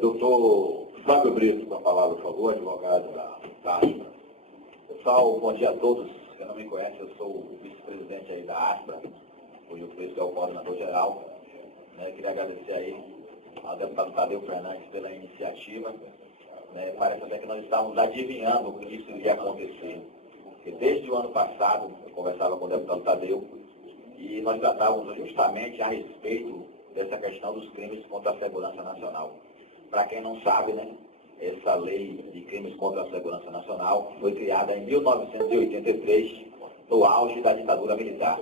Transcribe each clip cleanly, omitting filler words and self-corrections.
Doutor Fábio Brito, com a palavra, por favor, advogado da Aspra. Pessoal, bom dia a todos. Quem não me conhece, eu sou o vice-presidente aí da Aspra, hoje o preço é o coordenador-geral. Queria agradecer aí ao deputado Tadeu Fernandes pela iniciativa. Parece até que nós estávamos adivinhando o que isso iria acontecer. Porque desde o ano passado, eu conversava com o deputado Tadeu, e nós tratávamos justamente a respeito dessa questão dos crimes contra a segurança nacional. Para quem não sabe, essa lei de crimes contra a segurança nacional foi criada em 1983, no auge da ditadura militar.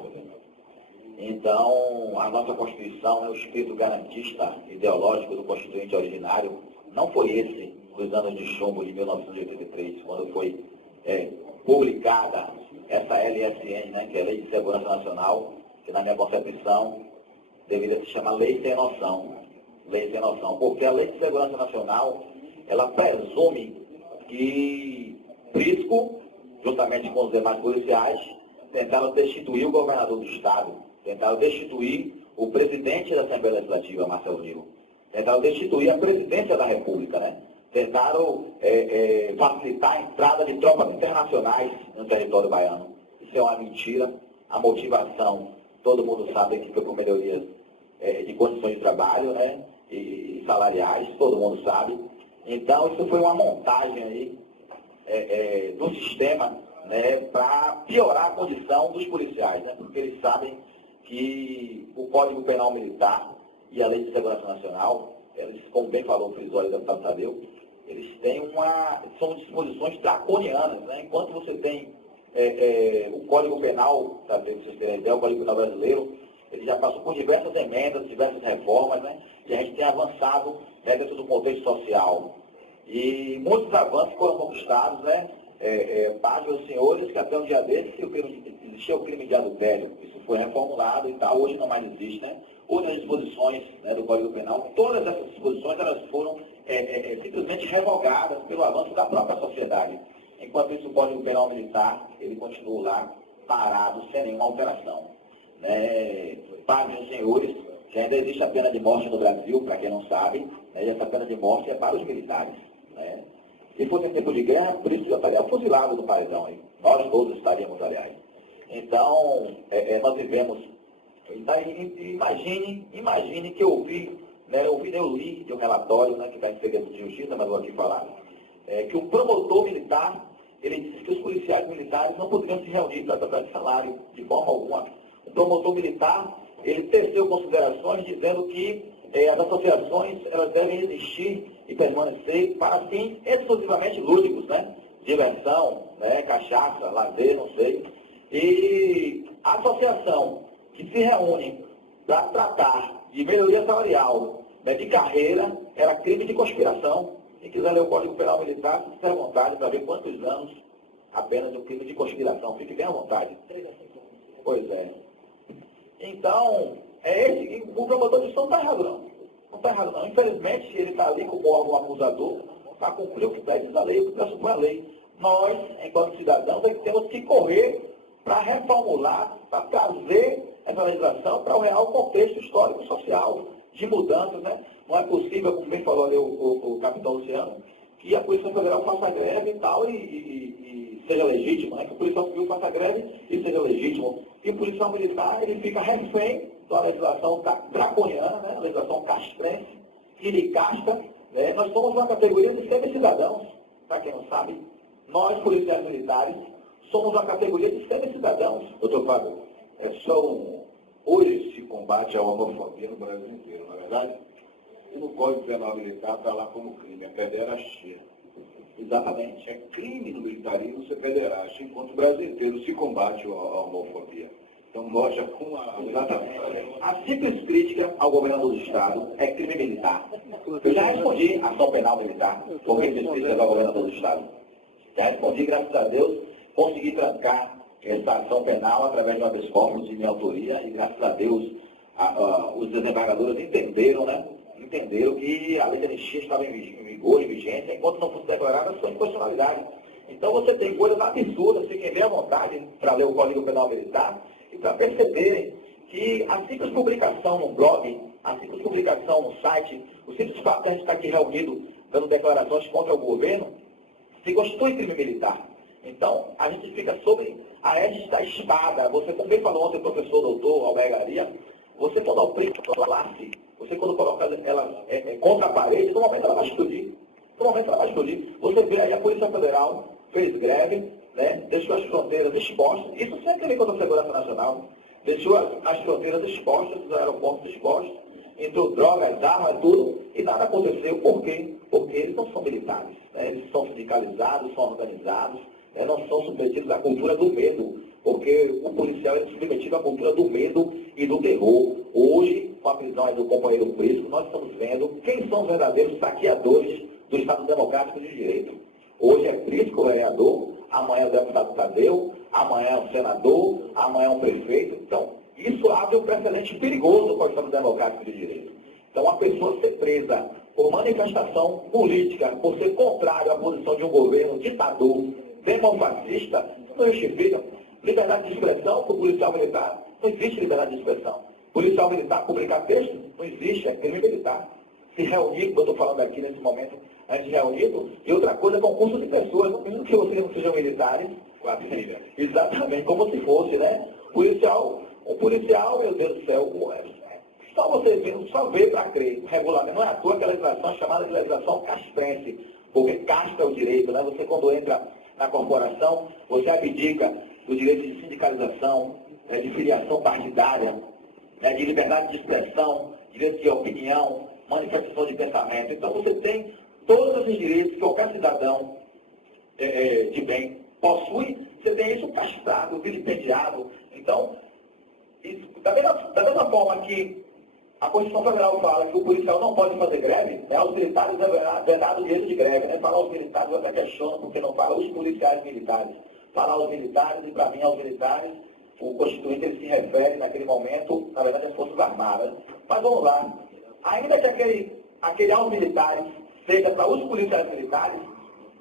Então, a nossa Constituição, o espírito garantista ideológico do Constituinte originário, não foi esse dos anos de chumbo de 1983, quando foi publicada essa LSN, que é a Lei de Segurança Nacional, que na minha concepção deveria se chamar Lei Sem Noção. Lei Sem Noção, porque a Lei de Segurança Nacional, ela presume que Prisco, juntamente com os demais policiais, tentaram destituir o governador do Estado, tentaram destituir o presidente da Assembleia Legislativa, Marcelo Nilo, tentaram destituir a presidência da República, tentaram facilitar a entrada de tropas internacionais no território baiano. Isso é uma mentira. A motivação, todo mundo sabe que foi por melhorias de condições de trabalho, e salariais, todo mundo sabe. Então, isso foi uma montagem aí do sistema, para piorar a condição dos policiais, porque eles sabem que o Código Penal Militar e a Lei de Segurança Nacional, eles, como bem falou o frisório do deputado Tadeu, eles têm são disposições draconianas, Enquanto você tem o Código Penal, para vocês terem ideia, o Código Penal brasileiro, ele já passou por diversas emendas, diversas reformas, e a gente tem avançado dentro do contexto social. E muitos avanços foram conquistados, pasmem os senhores, que até um dia desses existia o crime de adultério. Isso foi reformulado e tal, hoje não mais existe, Outras disposições do Código Penal, todas essas disposições elas foram simplesmente revogadas pelo avanço da própria sociedade. Enquanto isso, o Código Penal Militar, ele continua lá, parado, sem nenhuma alteração. Pasmem os senhores, que ainda existe a pena de morte no Brasil, para quem não sabe, e essa pena de morte é para os militares. Se fosse em tempo de guerra, por isso já estaria fuzilado no paredão. Nós todos estaríamos, aliás. Então, nós vivemos. Imagine que eu li de um relatório, que está em segredo de justiça, mas vou aqui falar, que um promotor militar, ele disse que os policiais militares não poderiam se reunir para tratar de salário, de forma alguma. O promotor militar, ele teceu considerações dizendo que as associações elas devem existir e permanecer para fins exclusivamente lúdicos, diversão, cachaça, lazer, não sei. E a associação que se reúne para tratar de melhoria salarial, de carreira, era crime de conspiração. Quem quiser ler o Código Penal Militar, fique à vontade para ver quantos anos apenas do crime de conspiração. Fique bem à vontade. 3 a 5 anos. Pois é. Então, o promotor de justiça não está errado, não. Não está errado, não. Infelizmente, ele está ali como órgão acusador para cumprir o que diz a lei, o que pressupõe a lei. Nós, enquanto cidadãos, é que temos que correr para reformular, para trazer essa legislação para o real contexto histórico e social de mudanças, Não é possível, como bem falou ali o capitão Luciano, que a Polícia Federal faça greve e tal e seja legítimo, que o policial civil faça greve e seja legítimo. E o policial militar, ele fica refém da legislação draconiana, a legislação castrense, que lhe casta. Nós somos uma categoria de semi-cidadãos, para quem não sabe. Nós, policiais militares, somos uma categoria de semi-cidadãos. Doutor Fábio, hoje se combate a homofobia no Brasil inteiro, não é verdade? E no Código Penal Militar está lá como crime, a pederastia. Exatamente. É crime no militarismo ser pederasta, enquanto o Brasil inteiro se combate a homofobia. Então mostra como a... Exatamente. A simples crítica ao governador do Estado é crime militar. Eu já respondi a ação penal militar por crimes críticas ao governador do Estado. Já respondi, graças a Deus, consegui trancar essa ação penal através de um habeas corpus de minha autoria e, graças a Deus, os desembargadores entenderam, né? Entenderam que a lei de anistia estava em vigor, em vigência, enquanto não fosse declarada a sua inconstitucionalidade. Então você tem coisas absurdas, fiquem bem à vontade para ler o Código Penal Militar e para perceberem que a simples publicação no blog, a simples publicação no site, o simples fato de a gente estar aqui reunido dando declarações contra o governo, se constitui crime militar. Então, a gente fica sobre a égide da espada. Você, como bem falou ontem o professor doutor Albergaria, você quando oprime a classe, você quando coloca ela contra a parede, no momento ela vai explodir. No momento ela vai explodir. Você vê aí a Polícia Federal fez greve, né, deixou as fronteiras expostas, isso sempre vem contra a segurança nacional, deixou as fronteiras expostas, os aeroportos expostos, entrou drogas, armas, tudo, e nada aconteceu. Por quê? Porque eles não são militares, né? Eles são sindicalizados, são organizados, né? Não são submetidos à cultura do medo, porque o policial é submetido à cultura do medo e do terror. Hoje, com a prisão aí do companheiro Prisco, nós estamos vendo quem são os verdadeiros saqueadores do Estado Democrático de Direito. Hoje é Prisco, o vereador, amanhã é o deputado Tadeu, amanhã é um senador, amanhã é um prefeito. Então, isso abre um precedente perigoso para o Estado Democrático de Direito. Então, a pessoa ser presa por manifestação política, por ser contrário à posição de um governo ditador, demofascista, não justifica. Liberdade de expressão para o policial militar, não existe liberdade de expressão. Policial militar publicar texto, não existe, é crime militar. Se reunir, como eu estou falando aqui nesse momento, a gente reunido, e outra coisa é concurso de pessoas, mesmo que vocês não sejam militares, exatamente, como se fosse, né? Um policial, meu Deus do céu, só você vê, só vê para crer. O regulamento não é à toa que a legislação é chamada de legislação castrense, porque castra o direito, né? Você quando entra na corporação, você abdica do direito de sindicalização, de filiação partidária, de liberdade de expressão, direito de opinião, manifestação de pensamento. Então você tem todos os direitos que qualquer cidadão de bem possui, você tem isso castrado, vilipendiado. Então, isso, da mesma forma que a Constituição Federal fala que o policial não pode fazer greve, né, aos militares é vedado o direito de greve. Né? Falar aos militares, eu até questiono porque não fala os policiais militares. Falar aos militares, e para mim, aos militares, o Constituinte ele se refere naquele momento, na verdade, às Forças Armadas. Mas vamos lá. Ainda que aquele aos militares seja para os policiais militares,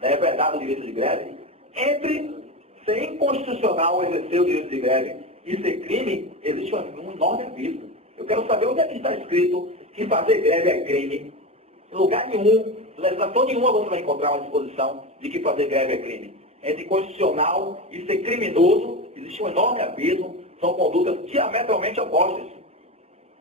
né, vedado o direito de greve, entre ser inconstitucional exercer o direito de greve e ser crime, existe um enorme abismo. Eu quero saber onde é que está escrito que fazer greve é crime. Em lugar nenhum, legislação nenhuma você vai encontrar uma disposição de que fazer greve é crime. Entre constitucional e ser criminoso, existe um enorme abismo, são condutas diametralmente opostas.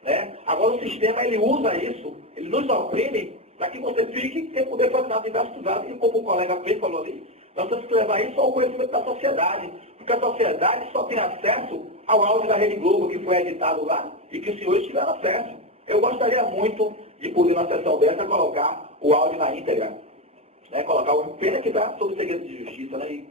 Né? Agora o sistema ele usa isso, ele nos oprime para que você fique sem poder fazer nada investigado, e como o colega Pedro falou ali, nós temos que levar isso ao conhecimento da sociedade, porque a sociedade só tem acesso ao áudio da Rede Globo que foi editado lá e que os senhores tiveram acesso. Eu gostaria muito de poder, na sessão dessa, colocar o áudio na íntegra, né? Colocar o pena que dá sobre o segredo de justiça, né?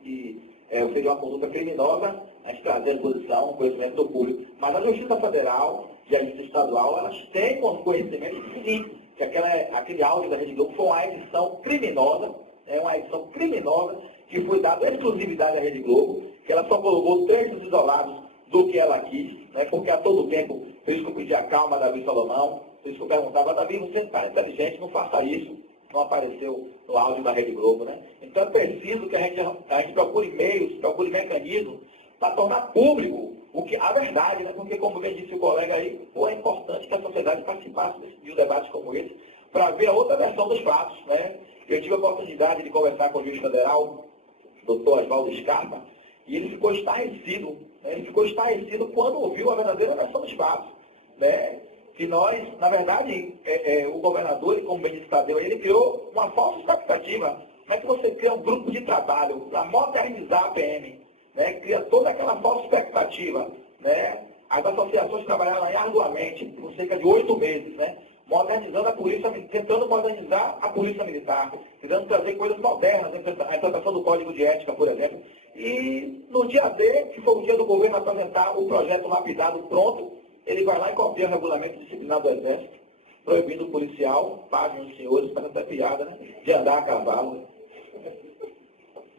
Seria uma conduta criminosa a gente trazer à disposição o conhecimento do público. Mas a Justiça Federal e a Justiça Estadual, elas têm conhecimento, sim, que aquele áudio da Rede Globo foi uma edição criminosa, uma edição criminosa que foi dada exclusividade à Rede Globo, que ela só colocou trechos isolados do que ela quis, né? Porque a todo tempo fez que eu pedir a calma a Davi Salomão, fez que eu perguntava, Davi, você está inteligente, não faça isso. Não apareceu no áudio da Rede Globo, né? Então é preciso que a gente procure meios, procure mecanismos para tornar público a verdade, né? Porque, como bem disse o colega aí, é importante que a sociedade participasse de um debate como esse, para ver a outra versão dos fatos, né? Eu tive a oportunidade de conversar com o juiz federal, doutor Oswaldo Scarpa, e ele ficou estarrecido, né? Ele ficou estarrecido quando ouviu a verdadeira versão dos fatos, né? Que nós, na verdade, o governador, e como bem disse Tadeu, ele criou uma falsa expectativa. Como é que você cria um grupo de trabalho para modernizar a PM? Né? Cria toda aquela falsa expectativa. Né? As associações trabalharam aí arduamente, por cerca de 8 meses, né? Modernizando a polícia, tentando modernizar a polícia militar, tentando trazer coisas modernas, a implantação do Código de Ética, por exemplo. E no dia D, que foi o dia do governo apresentar o projeto lapidado pronto, ele vai lá e copia o regulamento disciplinar do Exército, proibindo o policial, paguem os senhores, para essa piada, né, de andar a cavalo.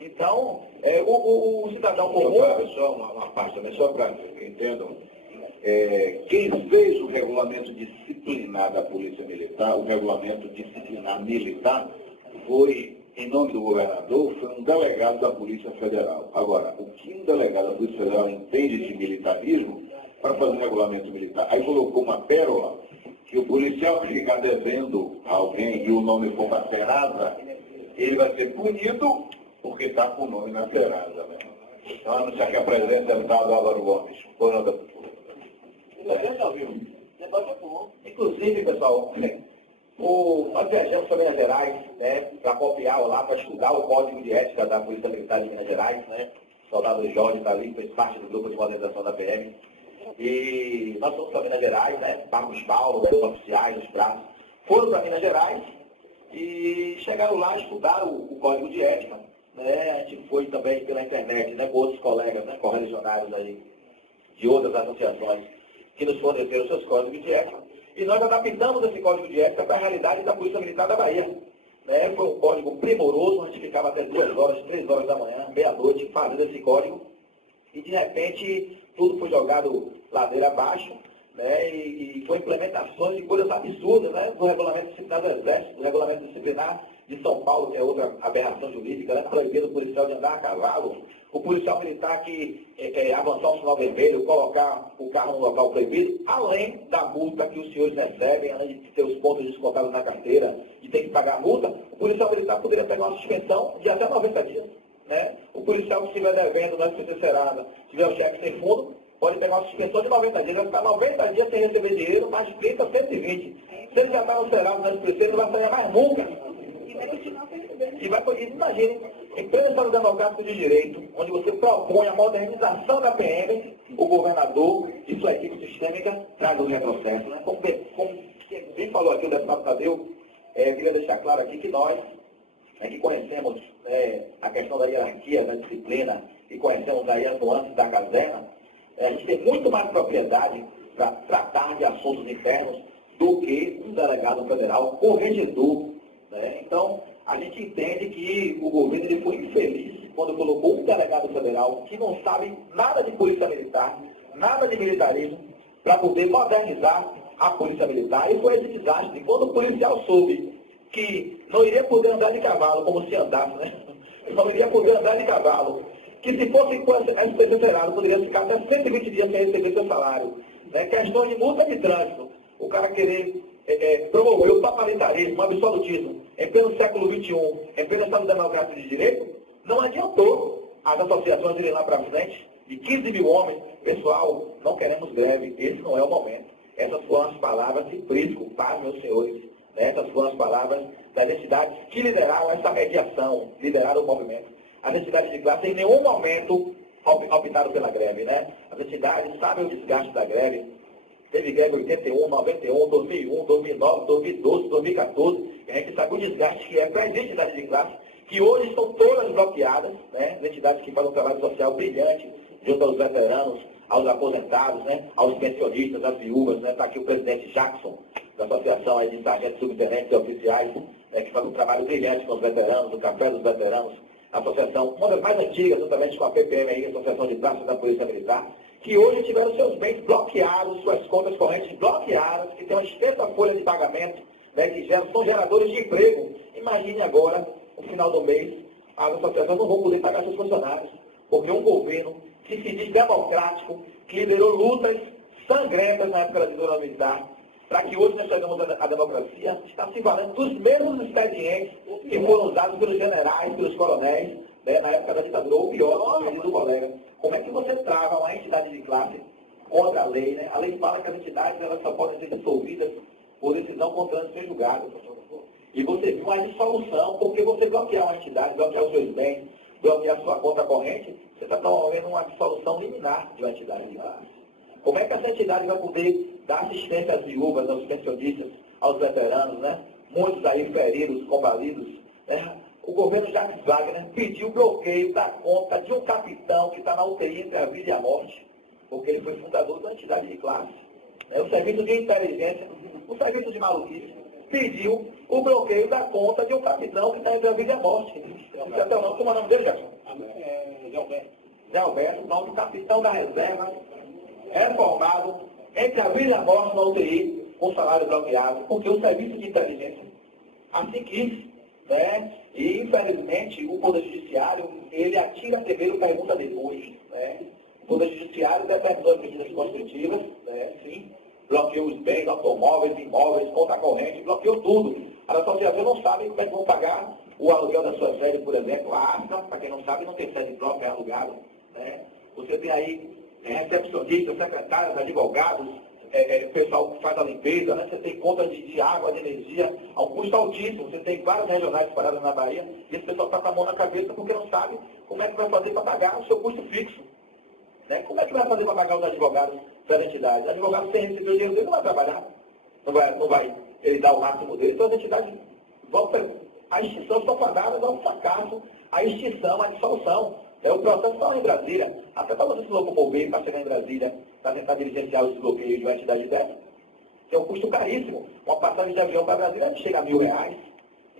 Então, o cidadão comum... Só uma parte também, só para que entendam, Quem fez o regulamento disciplinar da Polícia Militar, o regulamento disciplinar militar, foi, em nome do governador, foi um delegado da Polícia Federal. Agora, o que um delegado da Polícia Federal entende de militarismo para fazer um regulamento militar? Aí colocou uma pérola, que o policial que ficar devendo a alguém e o nome for para Serasa, ele vai ser punido porque está com o nome na Serasa. Né? Então, anunciar que a presença é deputado Álvaro Gomes. Inclusive, pessoal, nós viajamos para Minas Gerais, né, para copiar lá, para estudar o Código de Ética da Polícia Militar de Minas Gerais, né? O soldado Jorge está ali, fez parte do grupo de modernização da PM. E nós fomos para Minas Gerais, né? Marcos Paulo, os oficiais, os braços, foram para Minas Gerais e chegaram lá, estudaram o Código de Ética. Né? A gente foi também pela internet, né, com outros colegas, né, correligionários aí, de outras associações, que nos forneceram seus códigos de ética. E nós adaptamos esse código de ética para a realidade da Polícia Militar da Bahia. Né? Foi um código primoroso, a gente ficava até 2 horas, 3 horas da manhã, meia-noite, fazendo esse código. E de repente, tudo foi jogado ladeira abaixo, né? E foi implementações de coisas absurdas, né? Do regulamento disciplinar do Exército, do regulamento disciplinar de São Paulo, que é outra aberração jurídica, né? Proibindo o policial de andar a cavalo, o policial militar que avançar um sinal vermelho, colocar o carro no local proibido, além da multa que os senhores recebem, além de ter os pontos descontados na carteira e tem que pagar a multa, o policial militar poderia pegar uma suspensão de até 90 dias. Né? O policial que estiver devendo na SPC Serasa, tiver o cheque sem fundo, pode pegar uma suspensão de 90 dias, vai ficar 90 dias sem receber dinheiro, mais 30, 120. Se ele já está no Serasa, na SPC, ele não vai sair mais nunca. E vai poder, imagine, em pleno Estado Democrático de Direito, onde você propõe a modernização da PM, o governador e sua equipe sistêmica traz o retrocesso. Né? Como bem falou aqui o deputado Tadeu, queria deixar claro aqui que nós, que conhecemos a questão da hierarquia, da disciplina, e conhecemos aí as nuances da caserna, a gente tem muito mais propriedade para tratar de assuntos internos do que um delegado federal corregedor. Né? Então, a gente entende que o governo ele foi infeliz quando colocou um delegado federal que não sabe nada de polícia militar, nada de militarismo, para poder modernizar a polícia militar. E foi esse desastre. Quando o policial soube que não iria poder andar de cavalo, como se andasse, né? Não iria poder andar de cavalo, que se fosse com SPC Serasa, poderia ficar até 120 dias sem receber seu salário. Né? Questão de multa de trânsito. O cara querer promover o totalitarismo, o absolutismo, em pleno século XXI, em pleno Estado Democrático de Direito, não adiantou as associações irem lá para frente, de 15 mil homens, pessoal, não queremos greve, esse não é o momento. Essas foram as palavras de Prisco, paz, meus senhores. Essas foram as palavras das entidades que lideraram essa mediação, lideraram o movimento. As entidades de classe em nenhum momento optaram pela greve. Né? As entidades sabem o desgaste da greve. Teve greve em 81, 91, 2001, 2009, 2012, 2014. E a gente sabe o desgaste que é para as entidades de classe, que hoje estão todas bloqueadas, né? As entidades que fazem um trabalho social brilhante, junto aos veteranos, aos aposentados, né? Aos pensionistas, às viúvas. Né? Está aqui o presidente Jackson, da Associação aí de Sargentos, Subtenentes e Oficiais, que faz um trabalho brilhante com os veteranos, o Café dos Veteranos, a associação, uma das mais antigas, juntamente com a PPM, aí, a Associação de Praças da Polícia Militar, que hoje tiveram seus bens bloqueados, suas contas correntes bloqueadas, que tem uma extensa folha de pagamento, né, que são geradores de emprego. Imagine agora, no final do mês, as associações não vão poder pagar seus funcionários, porque um governo que se diz democrático, que liderou lutas sangrentas na época da ditadura militar, para que hoje nós chegamos à democracia, está se valendo dos mesmos expedientes que foram usados pelos generais, pelos coronéis, né, na época da ditadura, ou pior, do colega. Como é que você trava uma entidade de classe contra a lei? Né? A lei fala que as entidades elas só podem ser dissolvidas por decisão com trânsito em julgado. E você viu uma dissolução, porque você bloquear uma entidade, bloquear os seus bens, bloquear a sua conta corrente, você está promovendo uma dissolução liminar de uma entidade de classe. Como é que essa entidade vai poder dar assistência às viúvas, aos pensionistas, aos veteranos, né? Muitos aí feridos, combalidos, né? O governo Jacques Wagner pediu bloqueio da conta de um capitão que está na UTI entre a vida e a morte, porque ele foi fundador da entidade de classe. O serviço de inteligência, o serviço de maluquice, pediu o bloqueio da conta de um capitão que está entre a vida e a morte. Como é o nome dele, Jackson? Zé Alberto, o capitão da reserva, reformado, entre a vida e a morte na UTI, com salário bloqueado, porque o serviço de inteligência assim quis, né? E, infelizmente, o Poder Judiciário, ele atira primeiro e pergunta depois, né? O Poder Judiciário determinou as medidas constritivas, né? Sim, bloqueou os bens, automóveis, imóveis, conta corrente, bloqueou tudo. A associação não sabe como é que vão pagar o aluguel da sua sede, por exemplo. A ASA, para quem não sabe, não tem sede própria, é alugado, né? Você tem aí recepcionistas, secretários, advogados, pessoal que faz a limpeza, né? Você tem contas de água, de energia, a um custo altíssimo. Você tem vários regionais espalhados na Bahia, e esse pessoal está com a mão na cabeça porque não sabe como é que vai fazer para pagar o seu custo fixo. Né? Como é que vai fazer para pagar os advogados das entidades? Advogados sem receber o dinheiro dele não vai trabalhar. Não vai ele dar o máximo dele, então as entidades vão. A extinção estão fadadas ao fracasso, a extinção, a dissolução. O processo está em Brasília. Até para você se locomover, para chegar em Brasília, para tentar diligenciar os desbloqueios de uma entidade dessa, tem um custo caríssimo. Uma passagem de avião para Brasília chega a R$1.000.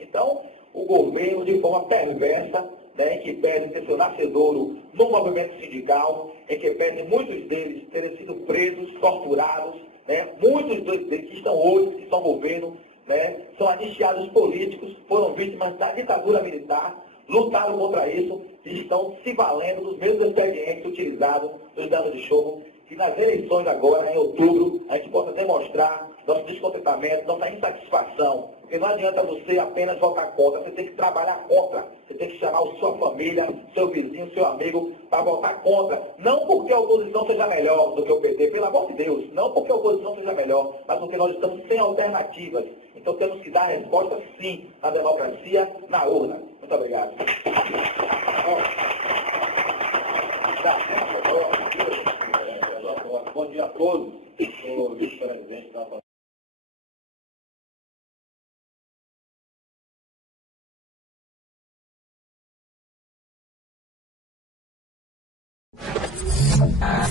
Então, o governo, de forma perversa, né, em que pede ter seu nascedouro no movimento sindical, em que pede muitos deles terem sido presos, torturados, né, muitos deles que estão hoje, que são governo, né, são anistiados políticos, foram vítimas da ditadura militar, lutaram contra isso e estão se valendo dos mesmos expedientes utilizados nos danos de chumbo, que nas eleições agora, em outubro, a gente possa demonstrar nosso descontentamento, nossa insatisfação. Porque não adianta você apenas votar contra, você tem que trabalhar contra. Você tem que chamar a sua família, seu vizinho, seu amigo, para votar contra. Não porque a oposição seja melhor do que o PT, pelo amor de Deus. Não porque a oposição seja melhor, mas porque nós estamos sem alternativas. Então temos que dar resposta, sim, na democracia, na urna. Muito obrigado. Bom dia a todos. Sou o vice-presidente da Ah.